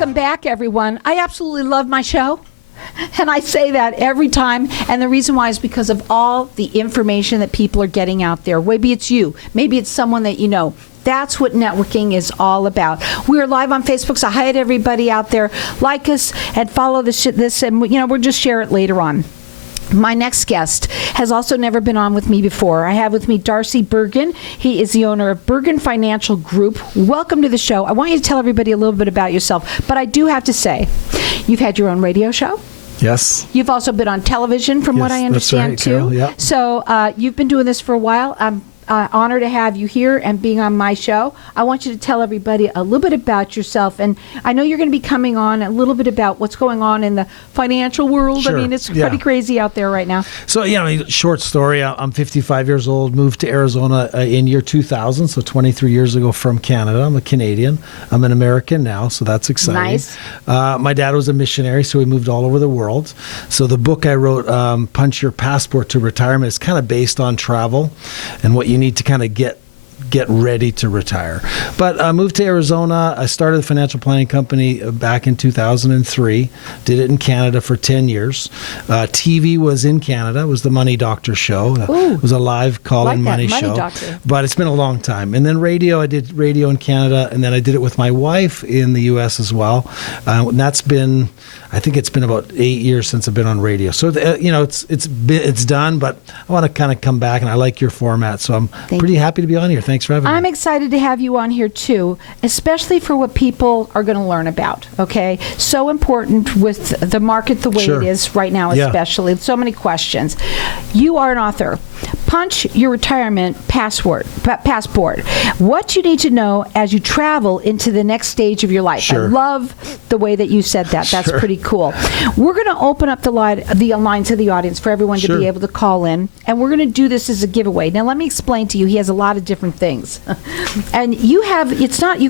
Welcome back, everyone. I absolutely love my show. And I say that every time. And the reason why is because of all the information that people are getting out there. Maybe it's you. Maybe it's someone that you know. That's what networking is all about. We're live on Facebook, so hi to everybody out there. Like us and follow this, and we'll just share it later on. My next guest has also never been on with me before. I have with me Darcy Bergen. He is the owner of Bergen Financial Group. Welcome to the show. I want you to tell everybody a little bit about yourself, but I do have to say, you've had your own radio show. Yes. You've also been on television, from what I understand, that's right, too. Carol, yeah. So you've been doing this for a while. I'm honored to have you here and being on my show. I want you to tell everybody a little bit about yourself. And I know you're going to be coming on a little bit about what's going on in the financial world. Sure. I mean, it's pretty crazy out there right now. So, short story. I'm 55 years old, moved to Arizona in year 2000, so 23 years ago from Canada. I'm a Canadian. I'm an American now, so that's exciting. Nice. My dad was a missionary, so we moved all over the world. So the book I wrote, Punch Your Passport to Retirement, is kind of based on travel and what you need to kind of get ready to retire. But I moved to Arizona. I started a financial planning company back in 2003. Did it in Canada for 10 years. TV was in Canada. It was the Money Doctor show. It was a live call-in money show. Doctor. But it's been a long time. And then radio, I did radio in Canada, and then I did it with my wife in the U.S. as well. And that's been, I think it's been about 8 years since I've been on radio. So, it's done, but I want to kind of come back, and I like your format. So I'm pretty happy to be on here. Thanks for having me. I'm excited to have you on here, too, especially for what people are going to learn about, okay? So important with the market the way it is right now, especially. So many questions. You are an author. Punch Your Retirement Passport. What you need to know as you travel into the next stage of your life. I love the way that you said that. That's pretty cool. We're going to open up the lines to the audience for everyone to be able to call in, and we're going to do this as a giveaway. Now, let me explain to you. He has a lot of different things. And you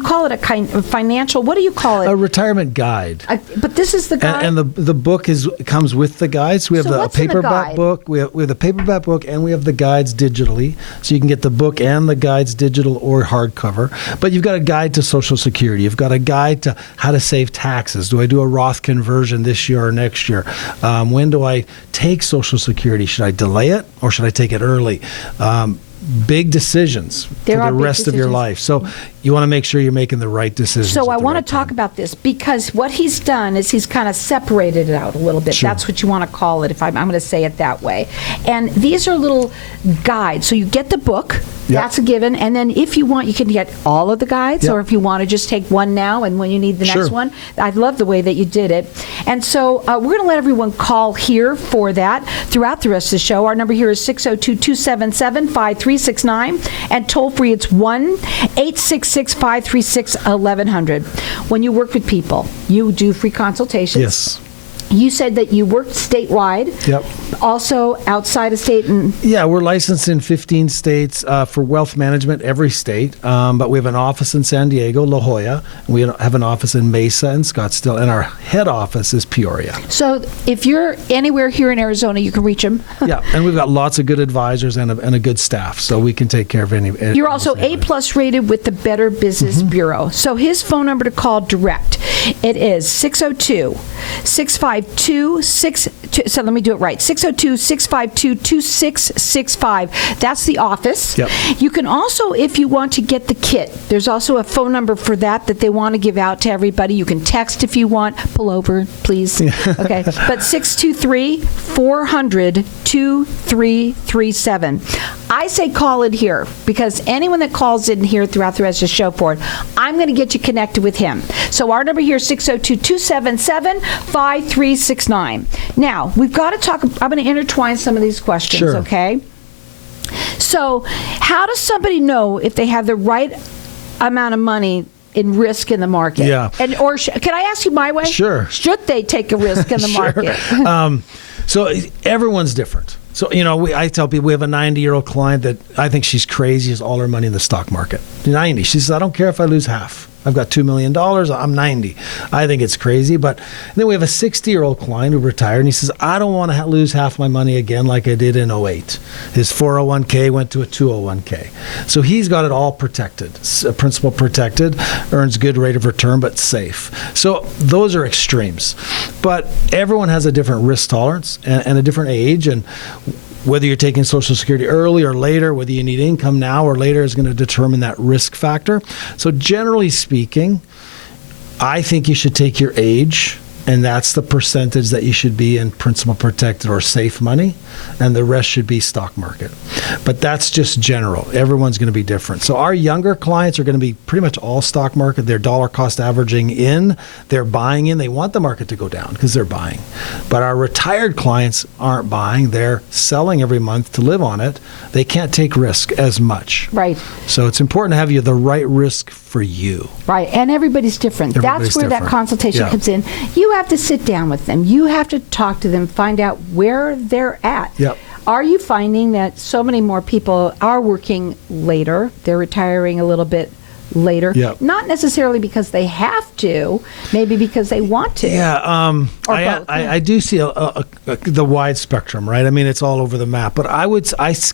call it a kind of financial, what do you call it? A retirement guide. But this is the guide? And the book comes with the guides. We have the paperback book. We have the paperback book, and we have the guides digitally. So you can get the book and the guides digital or hardcover. But you've got a guide to Social Security. You've got a guide to how to save taxes. Do I do a Roth conversion this year or next year? When do I take Social Security? Should I delay it or should I take it early? Big decisions for the rest of your life. So you want to make sure you're making the right decisions. So I want to talk about this because what he's done is he's kind of separated it out a little bit. That's what you want to call it, if I'm going to say it that way. And these are little guides. So you get the book. That's a given. And then if you want, you can get all of the guides, or if you want to just take one now and when you need the next one. I love the way that you did it. And so we're going to let everyone call here for that throughout the rest of the show. Our number here is 602-277-5369. And toll free, it's 1-866-536-1100. When you work with people, you do free consultations. Yes. You said that you worked statewide. Yep. Also outside of state. We're licensed in 15 states for wealth management, every state. But we have an office in San Diego, La Jolla. And we have an office in Mesa and Scottsdale. And our head office is Peoria. So if you're anywhere here in Arizona, you can reach them. And we've got lots of good advisors and a good staff. So we can take care of any. You're also A+ rated with the Better Business Bureau. So his phone number to call direct, it is 602-652-6... So let me do it right. 602-652-2665. That's the office. Yep. You can also, if you want to get the kit, there's also a phone number for that they want to give out to everybody. You can text if you want. Pull over, please. Okay. But 623-400-2337. I say call it here because anyone that calls in here throughout the rest of the show for it, I'm going to get you connected with him. So our number here is 602-277-5369. Now, we've got to talk. I'm going to intertwine some of these questions, okay? So, how does somebody know if they have the right amount of money in risk in the market? Yeah. Can I ask you my way? Sure. Should they take a risk in the market? So everyone's different. So, I tell people we have a 90-year-old client that I think she's crazy, has all her money in the stock market. 90. She says, I don't care if I lose half. I've got $2 million. I'm 90. I think it's crazy. But then we have a 60-year-old client who retired, and he says, I don't want to lose half my money again like I did in '08. His 401k went to a 201k. So he's got it all protected, principal protected, earns good rate of return, but safe. So those are extremes. But everyone has a different risk tolerance and a different age. And whether you're taking Social Security early or later, whether you need income now or later is going to determine that risk factor. So generally speaking, I think you should take your age, and that's the percentage that you should be in principal protected or safe money, and the rest should be stock market. But that's just general. Everyone's going to be different. So our younger clients are going to be pretty much all stock market. They're dollar cost averaging in. They're buying in. They want the market to go down because they're buying. But our retired clients aren't buying. They're selling every month to live on it. They can't take risk as much. Right. So it's important to have the right risk for you. Right. And everybody's different. That's where that consultation comes in. You have to sit down with them. You have to talk to them, find out where they're at. Yep. Are you finding that so many more people are working later? They're retiring a little bit later. Yep. Not necessarily because they have to, maybe because they want to. Yeah. Or both. I do see the wide spectrum, right? I mean, it's all over the map. But I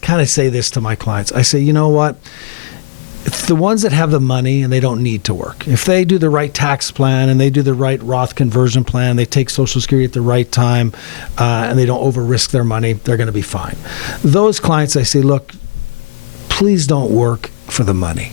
kind of say this to my clients. I say, you know what? It's the ones that have the money and they don't need to work. If they do the right tax plan and they do the right Roth conversion plan, they take Social Security at the right time, and they don't over-risk their money, they're going to be fine. Those clients, I say, look, please don't work for the money.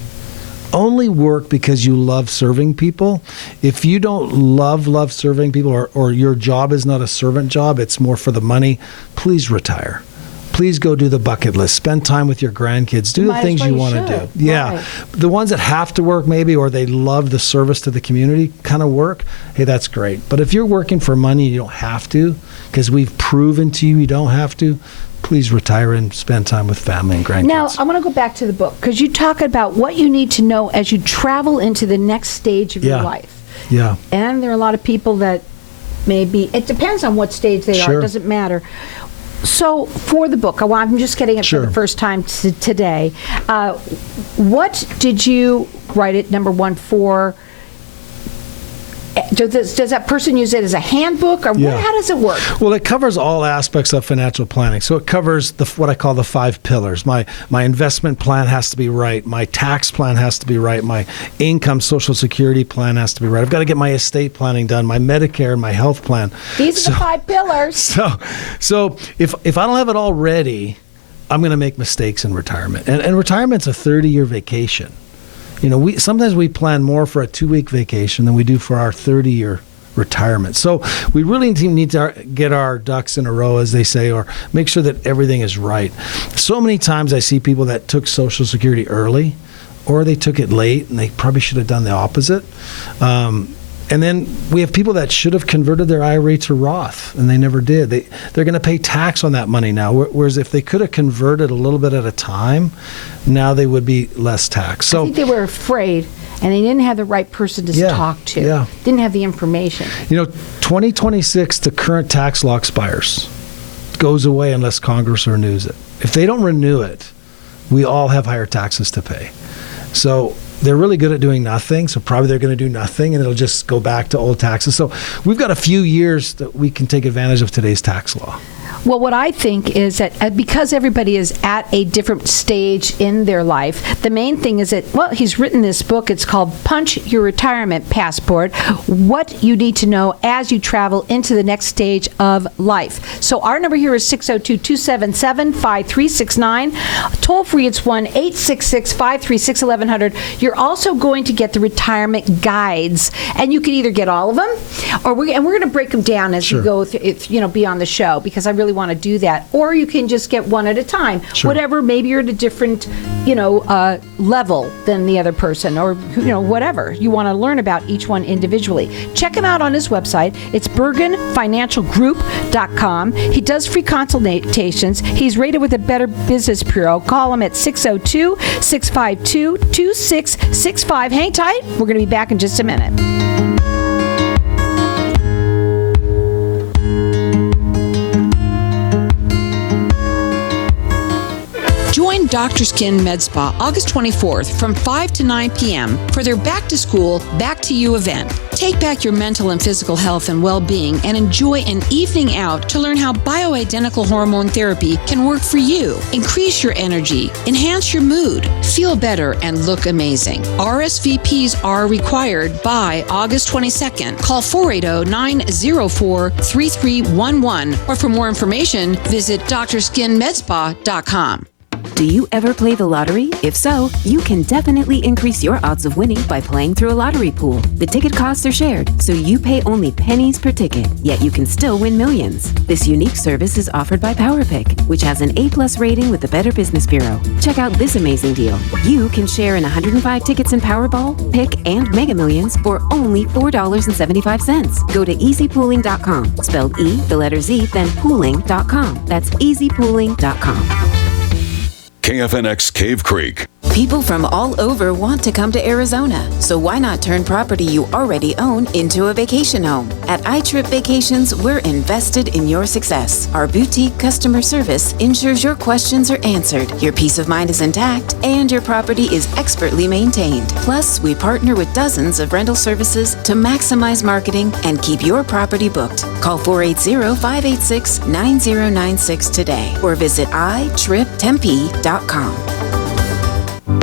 Only work because you love serving people. If you don't love serving people, or your job is not a servant job, it's more for the money, please retire. Please go do the bucket list. Spend time with your grandkids. Do the things you want to do. Yeah. Right. The ones that have to work maybe, or they love the service to the community kind of work, hey, that's great. But if you're working for money and you don't have to, because we've proven to you don't have to, please retire and spend time with family and grandkids. Now, I want to go back to the book, because you talk about what you need to know as you travel into the next stage of your life. Yeah. And there are a lot of people that maybe, it depends on what stage they are. It doesn't matter. So for the book, I'm just getting it for the first time today. What did you write it, number one, for? Does that person use it as a handbook, or how does it work? Well, it covers all aspects of financial planning. So it covers what I call the 5 pillars. My investment plan has to be right. My tax plan has to be right. My income Social Security plan has to be right. I've got to get my estate planning done, my Medicare, my health plan. These are the 5 pillars. So if I don't have it all ready, I'm going to make mistakes in retirement. And retirement's a 30-year vacation. You know, sometimes we plan more for a 2-week vacation than we do for our 30-year retirement. So we really need to get our ducks in a row, as they say, or make sure that everything is right. So many times I see people that took Social Security early, or they took it late, and they probably should have done the opposite. And then we have people that should have converted their IRA to Roth, and they never did. They're going to pay tax on that money now, whereas if they could have converted a little bit at a time, now they would be less taxed. So I think they were afraid, and they didn't have the right person to talk to. Yeah. Didn't have the information. 2026, the current tax law expires. It goes away unless Congress renews it. If they don't renew it, we all have higher taxes to pay. So they're really good at doing nothing, so probably they're going to do nothing, and it'll just go back to old taxes. So we've got a few years that we can take advantage of today's tax law. Well, what I think is that because everybody is at a different stage in their life, the main thing is that, well, he's written this book. It's called Punch Your Retirement Passport, What You Need to Know as You Travel into the Next Stage of Life. So our number here is 602-277-5369. Toll free, it's 1-866-536-1100. You're also going to get the retirement guides, and you can either get all of them, or we're going to break them down as you go, be on the show, because I really want to do that, or you can just get one at a time. Whatever, maybe you're at a different level than the other person, or whatever you want to learn about each one individually. Check him out on his website. It's bergenfinancialgroup.com. He does free consultations. He's rated with the Better Business Bureau. Call him at 602-652-2665. Hang tight, we're going to be back in just a minute. Join Dr. Skin Med Spa August 24th from 5 to 9 p.m. for their Back to School, Back to You event. Take back your mental and physical health and well-being and enjoy an evening out to learn how bioidentical hormone therapy can work for you. Increase your energy, enhance your mood, feel better, and look amazing. RSVPs are required by August 22nd. Call 480-904-3311 or for more information, visit drskinmedspa.com. Do you ever play the lottery? If so, you can definitely increase your odds of winning by playing through a lottery pool. The ticket costs are shared, so you pay only pennies per ticket, yet you can still win millions. This unique service is offered by PowerPick, which has an A+ rating with the Better Business Bureau. Check out this amazing deal. You can share in 105 tickets in Powerball, Pick, and Mega Millions for only $4.75. Go to easypooling.com, spelled E, the letter Z, then pooling.com. That's easypooling.com. KFNX Cave Creek. People from all over want to come to Arizona, so why not turn property you already own into a vacation home? At iTrip Vacations, we're invested in your success. Our boutique customer service ensures your questions are answered, your peace of mind is intact, and your property is expertly maintained. Plus, we partner with dozens of rental services to maximize marketing and keep your property booked. Call 480-586-9096 today or visit itriptempe.com.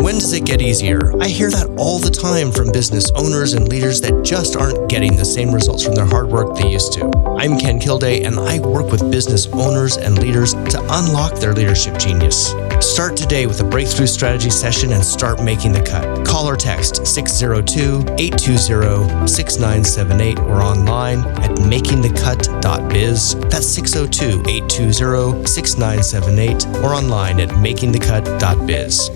When does it get easier? I hear that all the time from business owners and leaders that just aren't getting the same results from their hard work they used to. I'm Ken Kilday, and I work with business owners and leaders to unlock their leadership genius. Start today with a breakthrough strategy session and start making the cut. Call or text 602-820-6978 or online at makingthecut.biz. That's 602-820-6978 or online at makingthecut.biz.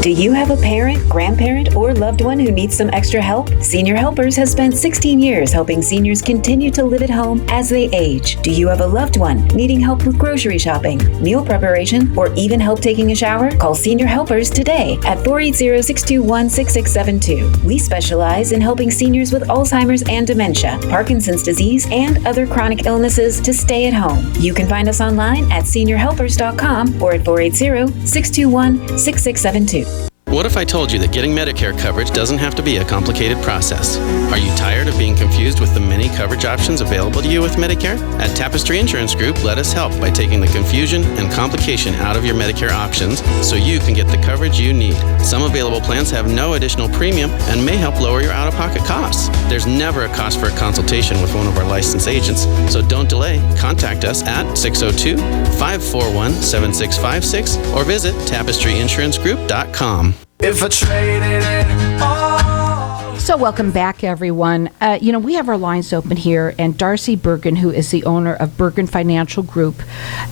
Do you have a parent, grandparent, or loved one who needs some extra help? Senior Helpers has spent 16 years helping seniors continue to live at home as they age. Do you have a loved one needing help with grocery shopping, meal preparation, or even help taking a shower? Call Senior Helpers today at 480-621-6672. We specialize in helping seniors with Alzheimer's and dementia, Parkinson's disease, and other chronic illnesses to stay at home. You can find us online at seniorhelpers.com or at 480-621-6672. What if I told you that getting Medicare coverage doesn't have to be a complicated process? Are you tired of being confused with the many coverage options available to you with Medicare? At Tapestry Insurance Group, let us help by taking the confusion and complication out of your Medicare options so you can get the coverage you need. Some available plans have no additional premium and may help lower your out-of-pocket costs. There's never a cost for a consultation with one of our licensed agents, so don't delay. Contact us at 602-541-7656 or visit tapestryinsurancegroup.com. If I traded it all. So welcome back, everyone. We have our lines open here, and Darcy Bergen, who is the owner of Bergen Financial Group,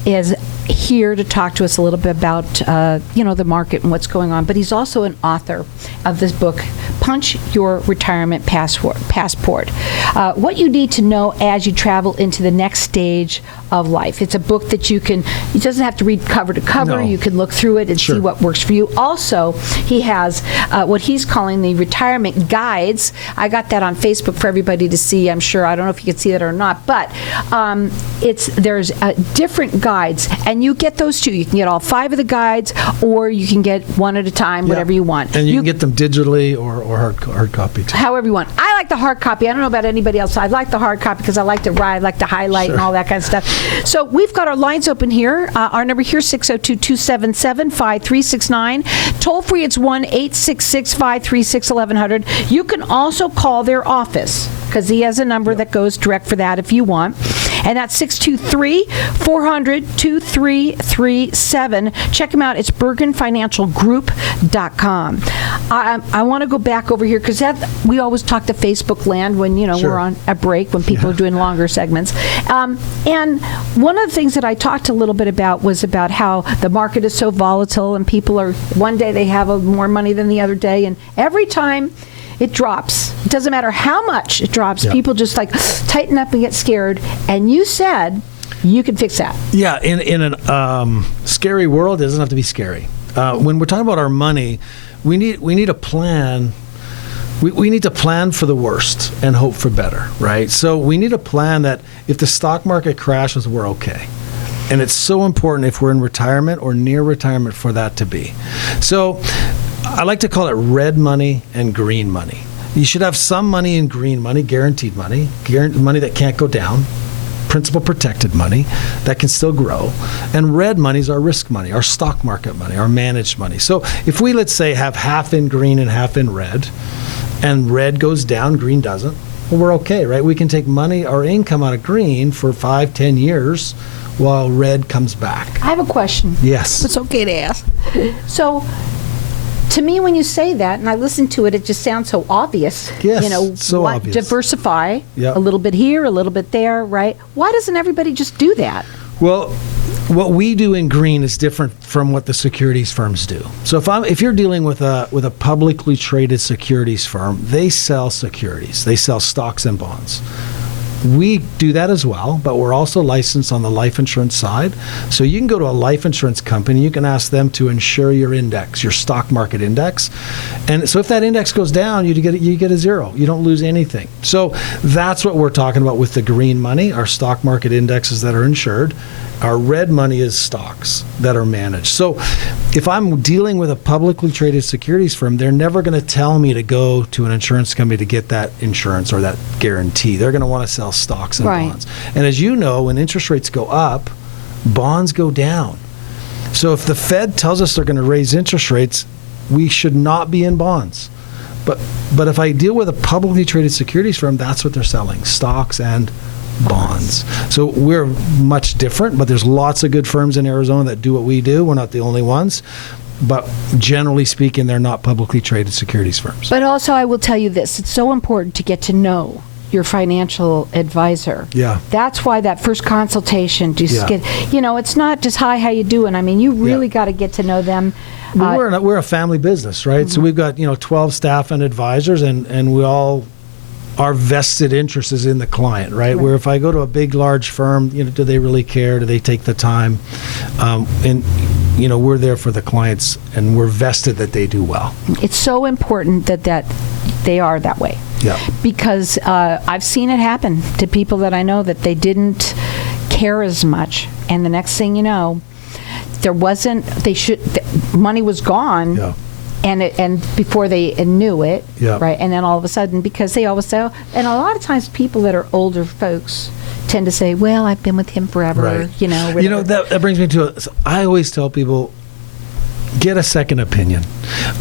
is here to talk to us a little bit about, the market and what's going on. But he's also an author of this book, Punch Your Retirement Passport. What you need to know as you travel into the next stage of life. It's a book that it doesn't have to read cover to cover. No. You can look through it and see what works for you. Also, he has what he's calling the retirement guides. I got that on Facebook for everybody to see. I'm sure, I don't know if you can see that or not, but there's different guides, and you get those too. You can get all 5 of the guides, or you can get one at a time, whatever you want. And you can get them digitally or hard copy too. However you want. I like the hard copy. I don't know about anybody else. I like the hard copy because I like to write, I like to highlight and all that kind of stuff. So we've got our lines open here. Our number here, 602-277-5369. Toll free, it's 1-866-536-1100. You can also call their office because he has a number that goes direct for that if you want. And that's 623-400-2337. Check him out. It's bergenfinancialgroup.com. I want to go back over here because we always talk to Facebook land when we're on a break, when people are doing longer segments. And one of the things that I talked a little bit about was about how the market is so volatile and people are, one day they have more money than the other day, and every time it drops, it doesn't matter how much it drops, people just tighten up and get scared. And you said you can fix that. Yeah, in a scary world, it doesn't have to be scary. When we're talking about our money, we need a plan. We need to plan for the worst and hope for better, right? So we need a plan that if the stock market crashes, we're okay. And it's so important if we're in retirement or near retirement for that to be. So I like to call it red money and green money. You should have some money in green money, guaranteed money that can't go down, principal protected money that can still grow. And red money is our risk money, our stock market money, our managed money. So if we, let's say, have half in green and half in red, and red goes down, green doesn't, well, we're okay, right? We can take money or income out of green for 5-10 years while red comes back. I have a question. Yes. It's okay to ask. So, to me, when you say that, and I listen to it, it just sounds so obvious. Yes, you know, so obvious. Diversify Yep. a little bit here, a little bit there, right? Why doesn't everybody just do that? Well, what we do in green is different from what the securities firms do. So if you're dealing with a publicly traded securities firm, they sell securities. They sell stocks and bonds. We do that as well, but we're also licensed on the life insurance side. So you can go to a life insurance company, you can ask them to insure your index, your stock market index. And so if that index goes down, you get a zero. You don't lose anything. So that's what we're talking about with the green money, our stock market indexes that are insured. Our red money is stocks that are managed. So if I'm dealing with a publicly traded securities firm, they're never going to tell me to go to an insurance company to get that insurance or that guarantee. They're going to want to sell stocks and bonds. And as you know, when interest rates go up, bonds go down. So if the Fed tells us they're going to raise interest rates, we should not be in bonds. But if I deal with a publicly traded securities firm, that's what they're selling, stocks and bonds. So we're much different, but there's lots of good firms in Arizona that do what we do. We're not the only ones. But generally speaking, they're not publicly traded securities firms. But also, I will tell you this. It's so important to get to know your financial advisor. Yeah. That's why that first consultation, it's not just, hi, how you doing? I mean, you really got to get to know them. We're a family business, right? So we've got 12 staff and advisors, and we all, our vested interest is in the client, right? Where if I go to a big, large firm, do they really care? Do they take the time? And we're there for the clients, and we're vested that they do well. It's so important that they are that way. Yeah. Because I've seen it happen to people that I know that they didn't care as much, and the next thing you know, money was gone. Yeah. And before they knew it, Yeah. right? And then all of a sudden, because they always say, and a lot of times people that are older folks tend to say, well, I've been with him forever, Right. Whatever. That brings me to I always tell people, get a second opinion.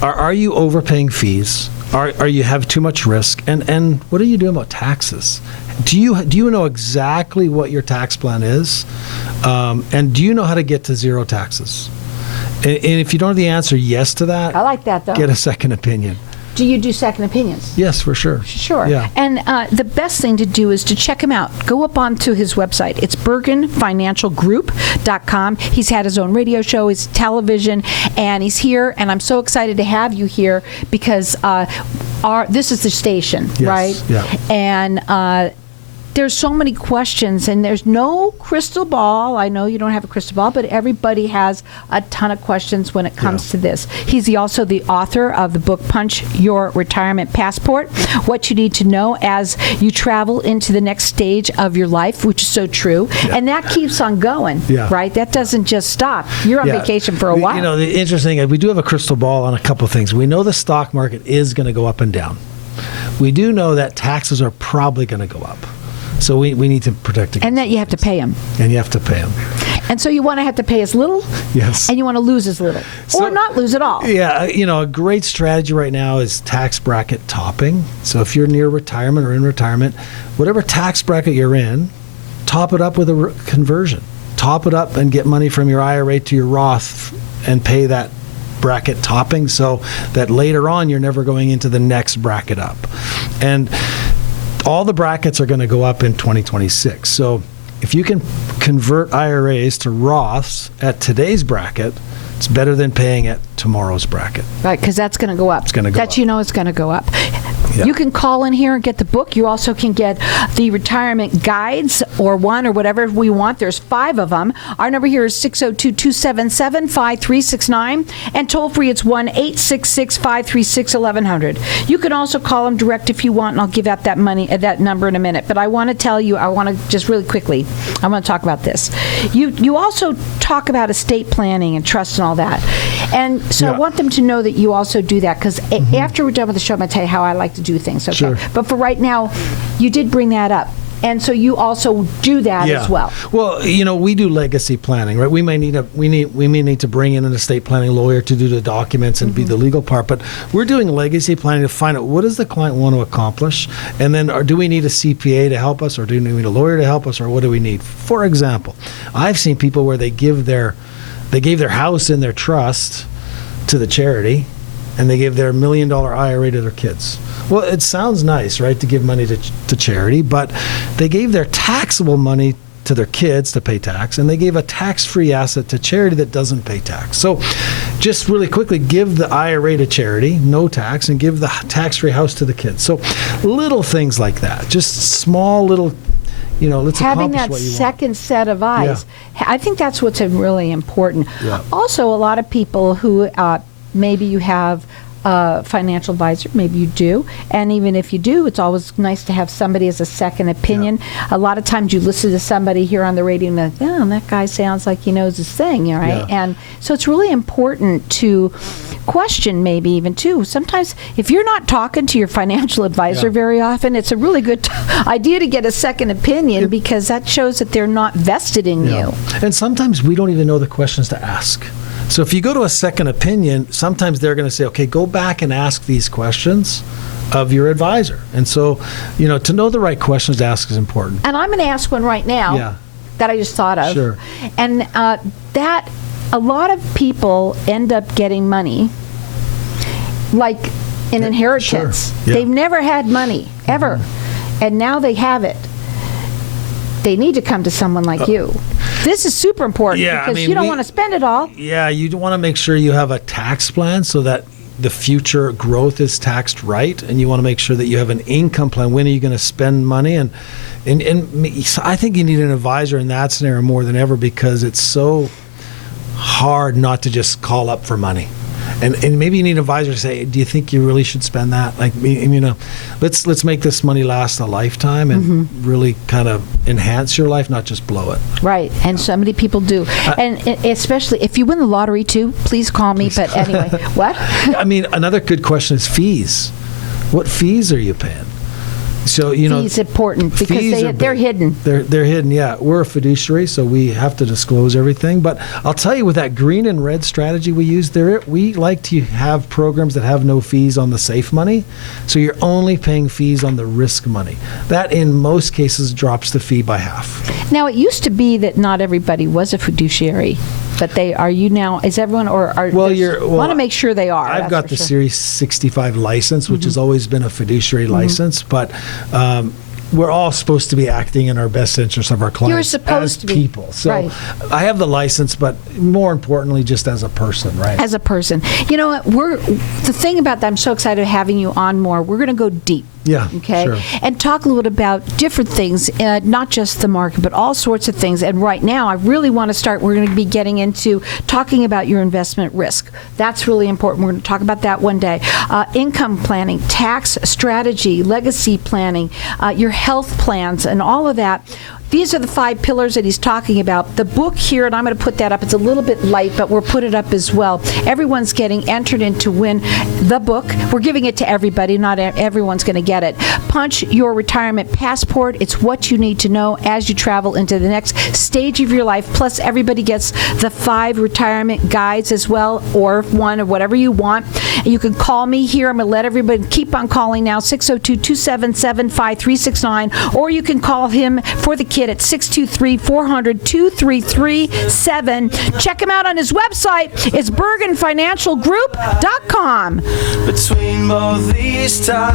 Are you overpaying fees? Are you have too much risk? And what are you doing about taxes? Do you know exactly what your tax plan is? And do you know how to get to zero taxes? And if you don't have the answer yes to that, I like that, though. Get a second opinion. Do you do second opinions? Yes, for sure. Sure. Yeah. And the best thing to do is to check him out. Go up onto his website. It's bergenfinancialgroup.com. He's had his own radio show, his television, and he's here. And I'm so excited to have you here because this is the station, Yes. right? Yeah. And there's so many questions, and there's no crystal ball. I know you don't have a crystal ball, but everybody has a ton of questions when it comes to this. He's also the author of the book, Punch Your Retirement Passport, What You Need to Know as You Travel into the Next Stage of Your Life, which is so true. Yeah. And that keeps on going, right? That doesn't just stop. You're on vacation for a while. The interesting thing is we do have a crystal ball on a couple of things. We know the stock market is going to go up and down. We do know that taxes are probably going to go up. So we need to protect against. And that you have to pay them. And you have to pay them. And so you want to have to pay as little. Yes. And you want to lose as little, or not lose at all. Yeah, a great strategy right now is tax bracket topping. So if you're near retirement or in retirement, whatever tax bracket you're in, top it up with a conversion. Top it up and get money from your IRA to your Roth and pay that bracket topping so that later on you're never going into the next bracket up. And all the brackets are going to go up in 2026. So if you can convert IRAs to Roths at today's bracket, it's better than paying at tomorrow's bracket. Right, because that's going to go up. It's going to go up. It's going to go up. Yeah. You can call in here and get the book. You also can get the retirement guides or one or whatever we want. There's 5 of them. Our number here is 602-277-5369. And toll free, it's 1-866-536-1100. You can also call them direct if you want, and I'll give out that number in a minute. But I want to tell you, I want to just really quickly, I want to talk about this. You also talk about estate planning and trust and all that. And so I want them to know that you also do that, because after we're done with the show, I'm going to tell you how I like to do things. Okay. Sure. But for right now, you did bring that up. And so you also do that as well. Well, we do legacy planning, right? We may need to bring in an estate planning lawyer to do the documents and be the legal part, but we're doing legacy planning to find out what does the client want to accomplish, and then do we need a CPA to help us, or do we need a lawyer to help us, or what do we need? For example, I've seen people where they gave their house in their trust to the charity, and they gave their $1 million IRA to their kids. Well, it sounds nice, right, to give money to charity, but they gave their taxable money to their kids to pay tax, and they gave a tax-free asset to charity that doesn't pay tax. So just really quickly, give the IRA to charity, no tax, and give the tax-free house to the kids. So little things like that, just small little, let's having accomplish that what you second want. set of eyes. Yeah. I think that's what's really important. Yeah. Also, a lot of people who maybe you have a financial advisor, maybe you do, and even if you do, it's always nice to have somebody as a second opinion. A lot of times you listen to somebody here on the radio and like, that guy sounds like he knows his thing, right? And so it's really important to question, maybe even too. Sometimes if you're not talking to your financial advisor very often, it's a really good idea to get a second opinion, because that shows that they're not vested in you. And sometimes we don't even know the questions to ask. So if you go to a second opinion, sometimes they're going to say, okay, go back and ask these questions of your advisor. And so, to know the right questions to ask is important. And I'm going to ask one right now that I just thought of. Sure. And that a lot of people end up getting money, like an inheritance. Sure. They've never had money, ever. And now they have it. They need to come to someone like you. This is super important, because you don't want to spend it all. Yeah, you want to make sure you have a tax plan so that the future growth is taxed right, and you want to make sure that you have an income plan. When are you going to spend money? And I think you need an advisor in that scenario more than ever, because it's so hard not to just call up for money. And maybe you need an advisor to say, do you think you really should spend that? Like, let's make this money last a lifetime and really kind of enhance your life, not just blow it. Right, and so many people do. And especially if you win the lottery too, please call me. But anyway, what? Another good question is fees. What fees are you paying? So fees important, because they're hidden. They're hidden. Yeah, we're a fiduciary, so we have to disclose everything. But I'll tell you, with that green and red strategy we use, we like to have programs that have no fees on the safe money. So you're only paying fees on the risk money. That, in most cases, drops the fee by half. Now, it used to be that not everybody was a fiduciary. But are you now? Is everyone, or are? Want to make sure they are. I've got the Series 65 license, which has always been a fiduciary license, but we're all supposed to be acting in our best interest of our clients. You're supposed to be. People. So I have the license, but more importantly, just as a person, right? As a person. You know what? The thing about that, I'm so excited having you on more. We're going to go deep. Yeah, okay. Sure. And talk a little bit about different things, not just the market, but all sorts of things. And right now, I really want to start. We're going to be getting into talking about your investment risk. That's really important. We're going to talk about that one day. Income planning, tax strategy, legacy planning, your health plans, and all of that. These are the 5 pillars that he's talking about. The book here, and I'm going to put that up. It's a little bit light, but we'll put it up as well. Everyone's getting entered in to win the book. We're giving it to everybody. Not everyone's going to get it. Punch Your Retirement Passport. It's what you need to know as you travel into the next stage of your life. Plus, everybody gets the 5 retirement guides as well, or one, or whatever you want. And you can call me here. I'm going to let everybody keep on calling now, 602-277-5369, or you can call him for the kid at 623-400-2337. Check him out on his website. It's BergenFinancialGroup.com. Between both these ties.